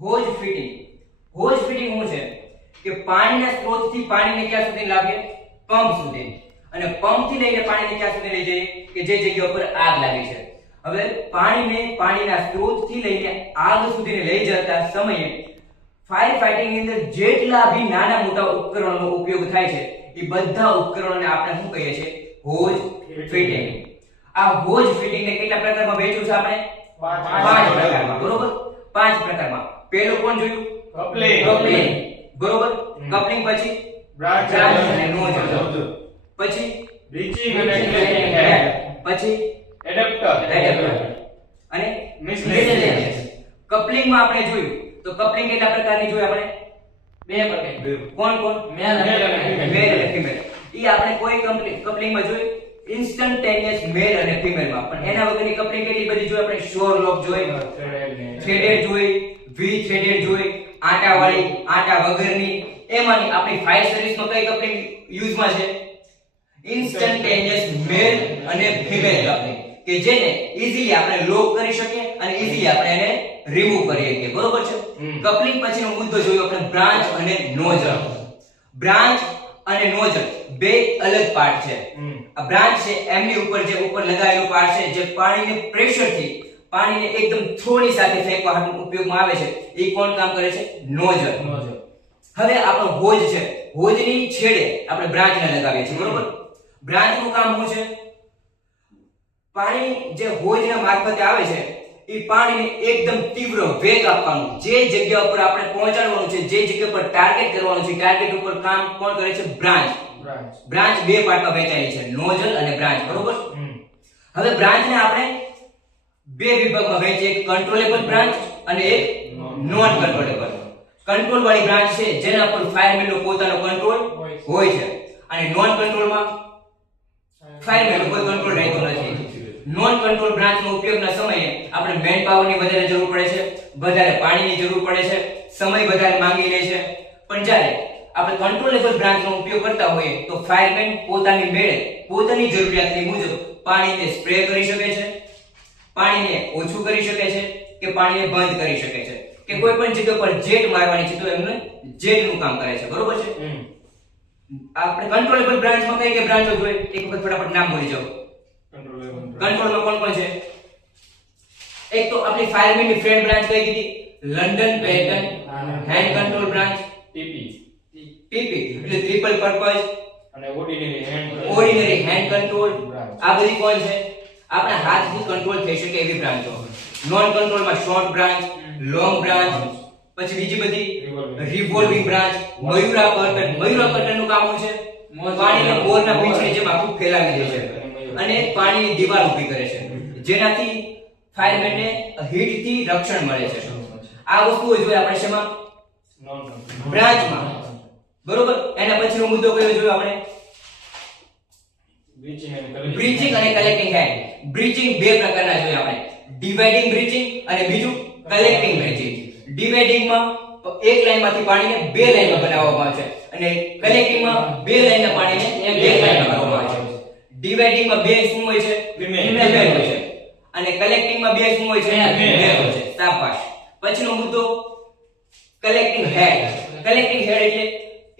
હોજ fitting. હોજ fitting શું છે કે પાણીના સ્ત્રોતથી પાણીને ક્યાં સુધી લાવીએ? પંપ સુધી. અને પંપથી લઈને પાણીને ક્યાં સુધી લઈ જઈએ? કે જે જગ્યા ઉપર આગ લાગી છે. હવે પાણીને પાણીના સ્ત્રોતથી લઈને આગ સુધી લઈ જતા સમયે ફાયર ફાઇટિંગ ની અંદર જેટલા ભી નાના મોટા ઉપકરણોનો ઉપયોગ થાય છે એ બધા ઉપકરણોને આપણે શું કહીએ છીએ? હોજ ફિટિંગ. આ હોજ ફિટિંગ ને કેટલા પ્રકારમાં વહેંચ્યું છે આપણે? 5 પ્રકારમાં. બરોબર? 5 પ્રકારમાં. પહેલો કોણ જોયું? કપલિંગ. બરોબર? કપલિંગ પછી બ્રાન્ચ અને નોઝલ. પછી બ્રીચિંગ અને કલેક્ટિંગ હેડ. પછી એડેપ્ટર અને મિસલેનિયસ. કપલિંગમાં આપણે જોયું તો કપલિંગ કેટલા પ્રકારની જોઈ આપણે? 2 પ્રકાર. કોણ? મેલ અને ફિમેલ. ઈ આપણે કોઈ કપલિંગમાં જોઈ ઇન્સ્ટન્ટેનિયસ મેલ અને ફિમેલ માં. પણ એના વગરની કપલિંગ કેટલી બધી જોઈ આપણે? શોર લોક જોઈ, થ્રેડેડ જોઈ, વી થ્રેડેડ જોઈ, આટાવાળી, આટા વગરની. એમાંની આપણી ફાયર સર્વિસમાં કઈ કપલિંગ યુઝમાં છે? ઇન્સ્ટન્ટેનિયસ મેલ અને ફિમેલ કપલિંગ, કે જેને ઈઝીલી આપણે લોક કરી શકીએ અને ઈઝીલી આપણે એને રિમૂવ કરી શકીએ. બરોબર છે? કપલિંગ પછીનો મુદ્દો જોયો આપણે બ્રાન્ચ અને નોઝલ. બ્રાન્ચ અને નોઝલ બે અલગ પાર્ટ છે. આ બ્રાન્ચ છે એમની ઉપર જે ઉપર લગાવેલું પાર્ટ છે જે પાણીને પ્રેશરથી પાણીને એકદમ થ્રોની સાથે ફેંકવા માટે ઉપયોગમાં આવે છે. એ કોણ કામ કરે છે? નોઝલ. હવે આપણો હોજ છે, હોજની છેડે આપણે બ્રાન્ચને લગાવીએ છીએ. બરોબર? બ્રાન્ચનું કામ શું છે? પાણી જે હોજના મારફતે આવે છે એ પાણીને એકદમ તીવ્ર વેગ આપવાનું, જે જગ્યા ઉપર આપણે પહોંચાડવાનું છે, જે જગ્યા પર ટાર્ગેટ કરવાનું છે, ટાર્ગેટ ઉપર કામ કોણ કરે છે? બ્રાન્ચ. બ્રાન્ચ બે પાર્ટમાં વહેંચાયેલી છે, નોઝલ અને બ્રાન્ચ. બરોબર? હવે બ્રાન્ચને આપણે બે વિભાગમાં વહેંચીએ, એક કંટ્રોલેબલ બ્રાન્ચ અને એક નોન કંટ્રોલેબલ. કંટ્રોલ વાળી બ્રાન્ચ છે જેના પર ફાયરમેનનો પોતાનો કંટ્રોલ હોય છે, અને નોન કંટ્રોલમાં ફાયરમેનનો કોઈ કંટ્રોલ રહેતો નથી. નોન કંટ્રોલ બ્રાન્ચનો ઉપયોગના સમયે આપણે મેન પાવરની વધારે જરૂર પડે છે, વધારે પાણીની જરૂર પડે છે, સમય વધારે માંગી લે છે. પણ જ્યારે આપણે કંટ્રોલેબલ બ્રાન્ચનો ઉપયોગ કરતા હોઈએ તો ફાયરમેન પોતાની મેળે પોતાની જરૂરિયાતની મુજબ પાણીને સ્પ્રે કરી શકે છે, પાણીને ઓછું કરી શકે છે, કે પાણીને બંધ કરી શકે છે, કે કોઈ પણ જગ્યા પર જેટ મારવાની છે તો એમને જેટનું કામ કરે છે. બરોબર છે? આપણે કંટ્રોલેબલ બ્રાન્ચમાં કઈ બ્રાન્ચો જોઈએ? એક વખત ફટાફટ નામ બોલી જાઓ. કંટ્રોલમાં કોણ છે? એક તો આપણી ફાયરમેનની ફ્રેન્ડ બ્રાન્ચ કઈ કીધી? London pattern hand control branch, TP એટલે ટ્રિપલ પર્પઝ અને ઓર્ડિનરી હેન્ડ કંટ્રોલ. આ બધી કોણ છે? આપણા હાથથી કંટ્રોલ થઈ શકે એવી બ્રાન્ચો. નોન કંટ્રોલમાં શોર્ટ બ્રાન્ચ, લોંગ બ્રાન્ચ, પછી બીજી બધી રિવોલ્વિંગ બ્રાન્ચ, મયુરા કર્ટન. મયુરા કર્ટનનું કામ શું છે? પાણીને બોરના પીંછની જેમ આખું ફેલાવી દે છે અને પાણીની દીવાલ ઊભી કરે છે, જેનાથી ફાયરમેનને હીટથી રક્ષણ મળે છે. આ વસ્તુઓ જોઈએ આપણે શેમાં? બ્રાન્ચમાં. બરોબર? એના પછીનો મુદ્દો કયો જોયો આપણે? બ્રીચિંગ અને કલેક્ટિંગ હેડ. બ્રીચિંગ બે પ્રકારના જોઈએ આપણે, ડિવાઇડિંગ બ્રીચિંગ અને બીજું કલેક્ટિંગ બ્રીચિંગ. ડિવાઇડિંગમાં એક લાઈનમાંથી પાણીને બે લાઈનમાં બનાવવામાં આવે છે, અને કલેક્ટિંગમાં બે લાઈનના પાણીને એક લાઈનમાં બનાવવામાં આવે છે. ડિવાઇડિંગમાં બે શું હોય છે? ફિમેલ હોય છે, અને કલેક્ટિંગમાં બે શું હોય છે? મેલ હોય છે. શાબાશ. પછીનો મુદ્દો કલેક્ટિંગ હેડ. કલેક્ટિંગ હેડ એટલે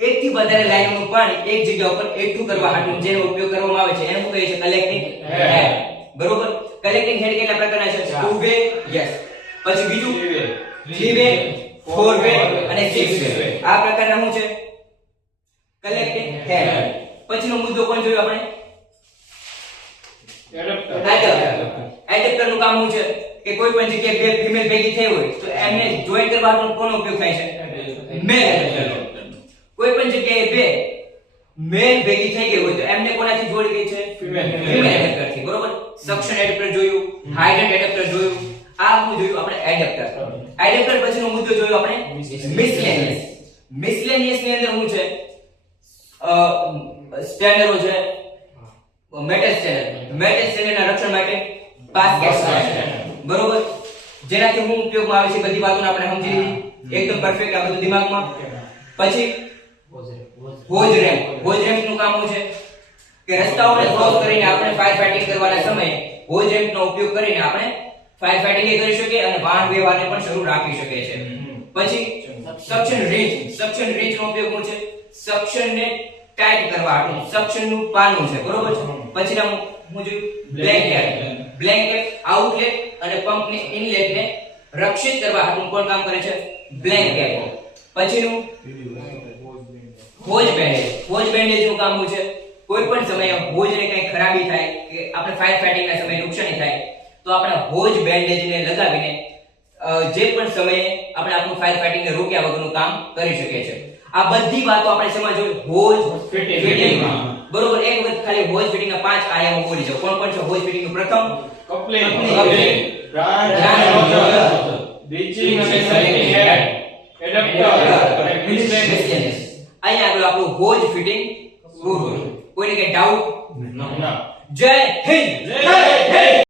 એકથી વધારે લાઈનોનું પાણી એક જગ્યા ઉપર એકઠું કરવા માટે જેનો ઉપયોગ કરવામાં આવે છે એને શું કહે છે? કલેક્ટિંગ હેડ. બરોબર? કલેક્ટિંગ હેડ કેટલા પ્રકારના છે? 2 વે, યસ. પછી બીજું 3 વે, 4 વે અને 6 વે. આ પ્રકારના શું છે? કલેક્ટિંગ હેડ. પછીનો મુદ્દો કોણ જોયો આપણે? એડેપ્ટરનું કામ શું છે? કે કોઈ પણ જગ્યાએ બે ફિમેલ ભેગી થઈ હોય તો એમને જોઈન્ટ કરવા માટે કોનો ઉપયોગ થાય છે? મેલ એડેપ્ટર. કોઈ પણ જગ્યાએ બે મેલ ભેગી થઈ ગઈ હોય તો એમને કોનાથી જોડી ગઈ છે? ફિમેલ એડેપ્ટરથી. બરોબર? સક્શન એડેપ્ટર જોયું, હાઇડ્રન્ટ એડેપ્ટર જોયું. આ શું જોયું આપણે? એડેપ્ટર. એડેપ્ટર પછીનો મુદ્દો જોયો આપણે મિસલેનિયસ. મિસલેનિયસ ની અંદર શું છે? સ્ટેન્ડરો છે, મેટલ સ્ટેન્ડર. મેટલ સ્ટેન્ડરના રક્ષણ માટે બાસ્કેટ. બરોબર? જેનાથી હું ઉપયોગમાં આવે છે બધી વાતોને આપણે સમજી લીધી એકદમ પરફેક્ટ. આ બધું દિમાગમાં. પછી હોજ રેમ્પ. હોજ રેમ્પનું કામ શું છે? કે રસ્તાઓને ક્રોસ કરીને આપણે ફાયર ફાઇટિંગ કરવાના સમયે હોજ રેમ્પનો ઉપયોગ કરીને આપણે ફાયર ફાઇટિંગ એ કરી શકે અને વાહન વ્યવહારને પણ શરૂ રાખી શકે છે. પછી સક્શન રેન્જ નો ઉપયોગ શું છે? સક્શન ને ટાઈટ કરવા હાટુ સક્શન નું પાનું છે, બરોબર છે. પછીના હું જોયું બ્લેન્કેટ આઉટલેટ અને પંપ ને ઇનલેટ ને રક્ષિત કરવા હાટુ કોણ કામ કરે છે? બ્લેન્કેટ. પછીનું હોજ બેન્ડેજ નું કામ શું છે? કોઈ પણ સમયે હોજને કઈ ખરાબી થાય કે આપણે ફાયર ફાઇટિંગ ના સમયે નુકસાની થાય તો આપણે હોજ બેન્ડેજને લગાવીને જે પણ સમયે આપણે આપણું ફાયર ફાઇટિંગ ને રોક્યા વગરનું કામ કરી શકીએ છીએ. આ બધી વાતો આપણે શેમાં જોઈ? હોજ ફિટિંગ માં. બરોબર. એક વખત ખાલી હોજ ફિટિંગ ના 5 આયામો બોલી જાવ. કોણ છે હોજ ફિટિંગ નું? પ્રથમ કપ્લિંગ, બ્રાન્ચ, બ્રીચિંગ અને સેટિંગ હેડ, એડપ્ટર અને મિસલેનિયસ. અહીંયા આગળ આપણું હોજ ફિટિંગ પૂરું. કોઈને કઈ ડાઉટ? ના. જય હિન્દ. જય હિન્દ.